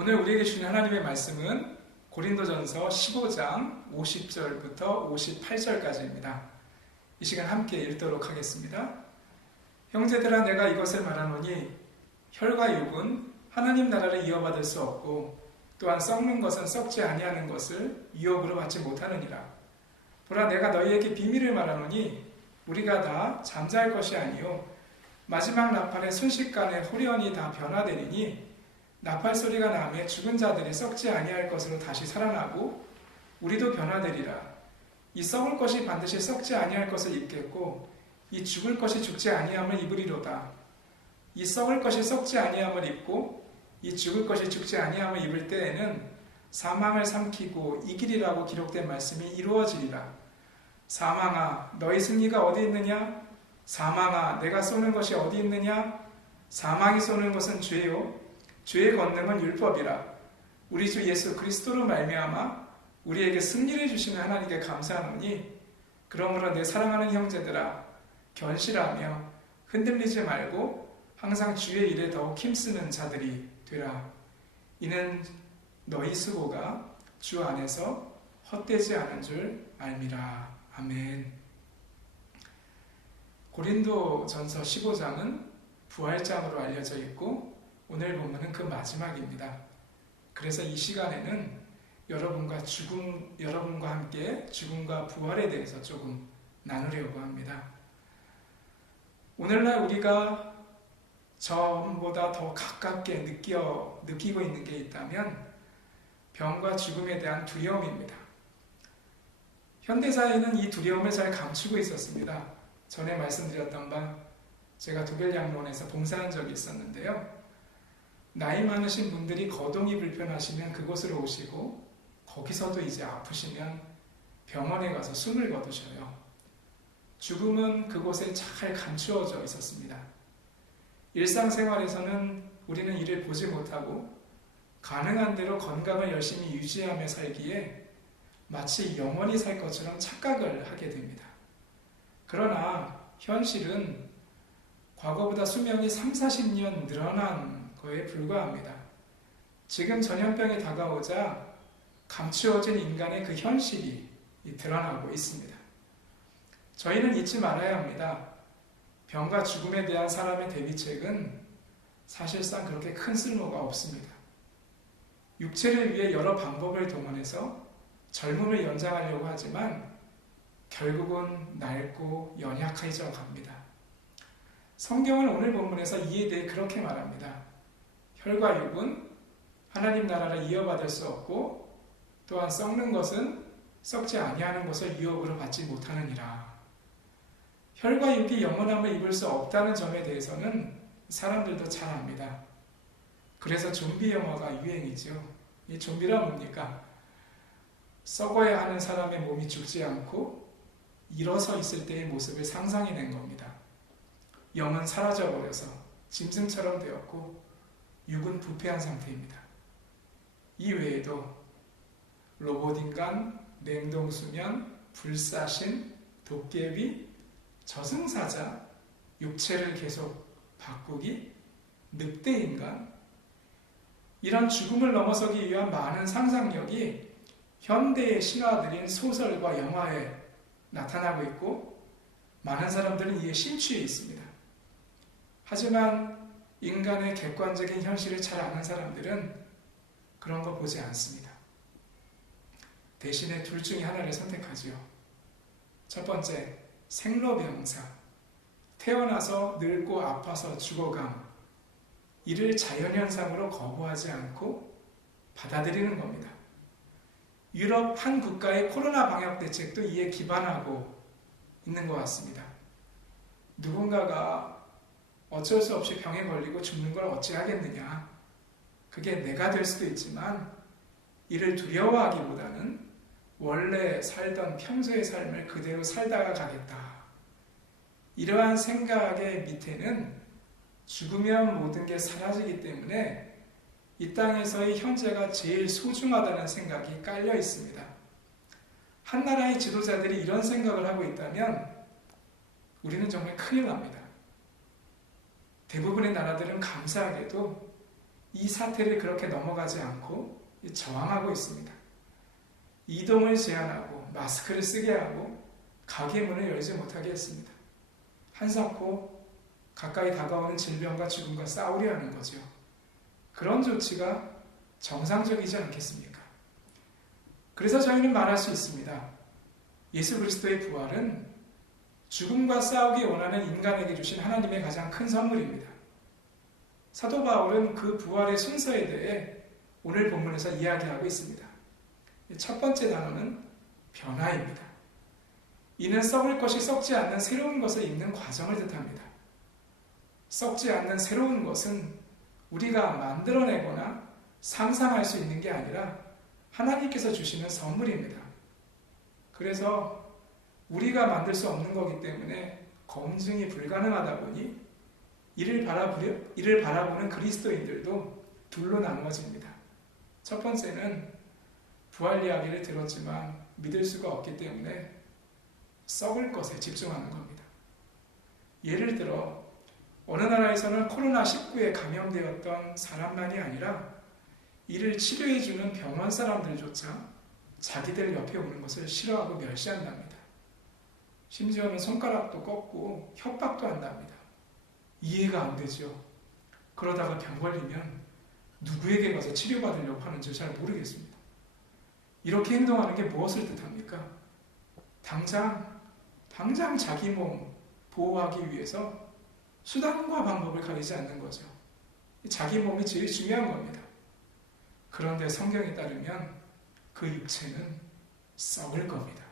오늘 우리에게 주신 하나님의 말씀은 고린도전서 15장 50절부터 58절까지입니다. 이 시간 함께 읽도록 하겠습니다. 형제들아, 내가 이것을 말하노니 혈과 육은 하나님 나라를 이어받을 수 없고 또한 썩는 것은 썩지 아니하는 것을 유업으로 받지 못하느니라. 보라, 내가 너희에게 비밀을 말하노니 우리가 다 잠잘 것이 아니요 마지막 나팔의 순식간에 후련히 다 변화되리니 나팔 소리가 나매 죽은 자들이 썩지 아니할 것으로 다시 살아나고 우리도 변화되리라. 이 썩을 것이 반드시 썩지 아니할 것을 입겠고 이 죽을 것이 죽지 아니함을 입으리로다. 이 썩을 것이 썩지 아니함을 입고 이 죽을 것이 죽지 아니함을 입을 때에는 사망을 삼키고 이기리라고 기록된 말씀이 이루어지리라. 사망아, 너희 승리가 어디 있느냐? 사망아, 내가 쏘는 것이 어디 있느냐? 사망이 쏘는 것은 죄요 죄의 권능은 율법이라. 우리 주 예수 그리스도로 말미암아 우리에게 승리를 주시는 하나님께 감사하노니, 그러므로 내 사랑하는 형제들아, 견실하며 흔들리지 말고 항상 주의 일에 더욱 힘쓰는 자들이 되라. 이는 너희 수고가 주 안에서 헛되지 않은 줄 알미라. 아멘. 고린도전서 15장은 부활장으로 알려져 있고 오늘 본문은 그 마지막입니다. 그래서 이 시간에는 여러분과 함께 죽음과 부활에 대해서 조금 나누려고 합니다. 오늘날 우리가 전보다 더 가깝게 느끼고 있는 게 있다면 병과 죽음에 대한 두려움입니다. 현대사회는 이 두려움을 잘 감추고 있었습니다. 전에 말씀드렸던 바 제가 독일양론에서 봉사한 적이 있었는데요. 나이 많으신 분들이 거동이 불편하시면 그곳으로 오시고 거기서도 이제 아프시면 병원에 가서 숨을 거두셔요. 죽음은 그곳에 잘 감추어져 있었습니다. 일상생활에서는 우리는 이를 보지 못하고 가능한 대로 건강을 열심히 유지하며 살기에 마치 영원히 살 것처럼 착각을 하게 됩니다. 그러나 현실은 과거보다 수명이 30-40년 늘어난 거에 불과합니다. 지금 전염병이 다가오자 감추어진 인간의 그 현실이 드러나고 있습니다. 저희는 잊지 말아야 합니다. 병과 죽음에 대한 사람의 대비책은 사실상 그렇게 큰 쓸모가 없습니다. 육체를 위해 여러 방법을 동원해서 젊음을 연장하려고 하지만 결국은 낡고 연약해져 갑니다. 성경은 오늘 본문에서 이에 대해 그렇게 말합니다. 혈과 육은 하나님 나라를 이어받을 수 없고 또한 썩는 것은 썩지 아니하는 것을 유업으로 받지 못하느니라. 혈과 육이 영원함을 입을 수 없다는 점에 대해서는 사람들도 잘 압니다. 그래서 좀비 영화가 유행이죠. 이 좀비란 뭡니까? 썩어야 하는 사람의 몸이 죽지 않고 일어서 있을 때의 모습을 상상해낸 겁니다. 영은 사라져버려서 짐승처럼 되었고 육은 부패한 상태입니다. 이 외에도 로봇인간, 냉동수면, 불사신, 도깨비, 저승사자, 육체를 계속 바꾸기, 늑대인간, 이런 죽음을 넘어서기 위한 많은 상상력이 현대의 신화들인 소설과 영화에 나타나고 있고 많은 사람들은 이에 심취해 있습니다. 하지만 인간의 객관적인 현실을 잘 아는 사람들은 그런 거 보지 않습니다. 대신에 둘 중에 하나를 선택하지요. 첫 번째, 생로병사. 태어나서 늙고 아파서 죽어감. 이를 자연현상으로 거부하지 않고 받아들이는 겁니다. 유럽 한 국가의 코로나 방역 대책도 이에 기반하고 있는 것 같습니다. 누군가가 어쩔 수 없이 병에 걸리고 죽는 걸 어찌하겠느냐. 그게 내가 될 수도 있지만 이를 두려워하기보다는 원래 살던 평소의 삶을 그대로 살다가 가겠다. 이러한 생각의 밑에는 죽으면 모든 게 사라지기 때문에 이 땅에서의 현재가 제일 소중하다는 생각이 깔려 있습니다. 한 나라의 지도자들이 이런 생각을 하고 있다면 우리는 정말 큰일 납니다. 대부분의 나라들은 감사하게도 이 사태를 그렇게 넘어가지 않고 저항하고 있습니다. 이동을 제한하고 마스크를 쓰게 하고 가게 문을 열지 못하게 했습니다. 한사코 가까이 다가오는 질병과 죽음과 싸우려 하는 거죠. 그런 조치가 정상적이지 않겠습니까? 그래서 저희는 말할 수 있습니다. 예수 그리스도의 부활은 죽음과 싸우기 원하는 인간에게 주신 하나님의 가장 큰 선물입니다. 사도 바울은 그 부활의 순서에 대해 오늘 본문에서 이야기하고 있습니다. 첫 번째 단어는 변화입니다. 이는 썩을 것이 썩지 않는 새로운 것을 입는 과정을 뜻합니다. 썩지 않는 새로운 것은 우리가 만들어내거나 상상할 수 있는 게 아니라 하나님께서 주시는 선물입니다. 그래서 우리가 만들 수 없는 거기 때문에 검증이 불가능하다 보니 이를 바라보는 그리스도인들도 둘로 나누어집니다. 첫 번째는 부활 이야기를 들었지만 믿을 수가 없기 때문에 썩을 것에 집중하는 겁니다. 예를 들어 어느 나라에서는 코로나19에 감염되었던 사람만이 아니라 이를 치료해주는 병원 사람들조차 자기들 옆에 오는 것을 싫어하고 멸시한답니다. 심지어는 손가락도 꺾고 협박도 한답니다. 이해가 안 되죠. 그러다가 병 걸리면 누구에게 가서 치료받으려고 하는지 잘 모르겠습니다. 이렇게 행동하는 게 무엇을 뜻합니까? 당장 자기 몸 보호하기 위해서 수단과 방법을 가리지 않는 거죠. 자기 몸이 제일 중요한 겁니다. 그런데 성경에 따르면 그 육체는 썩을 겁니다.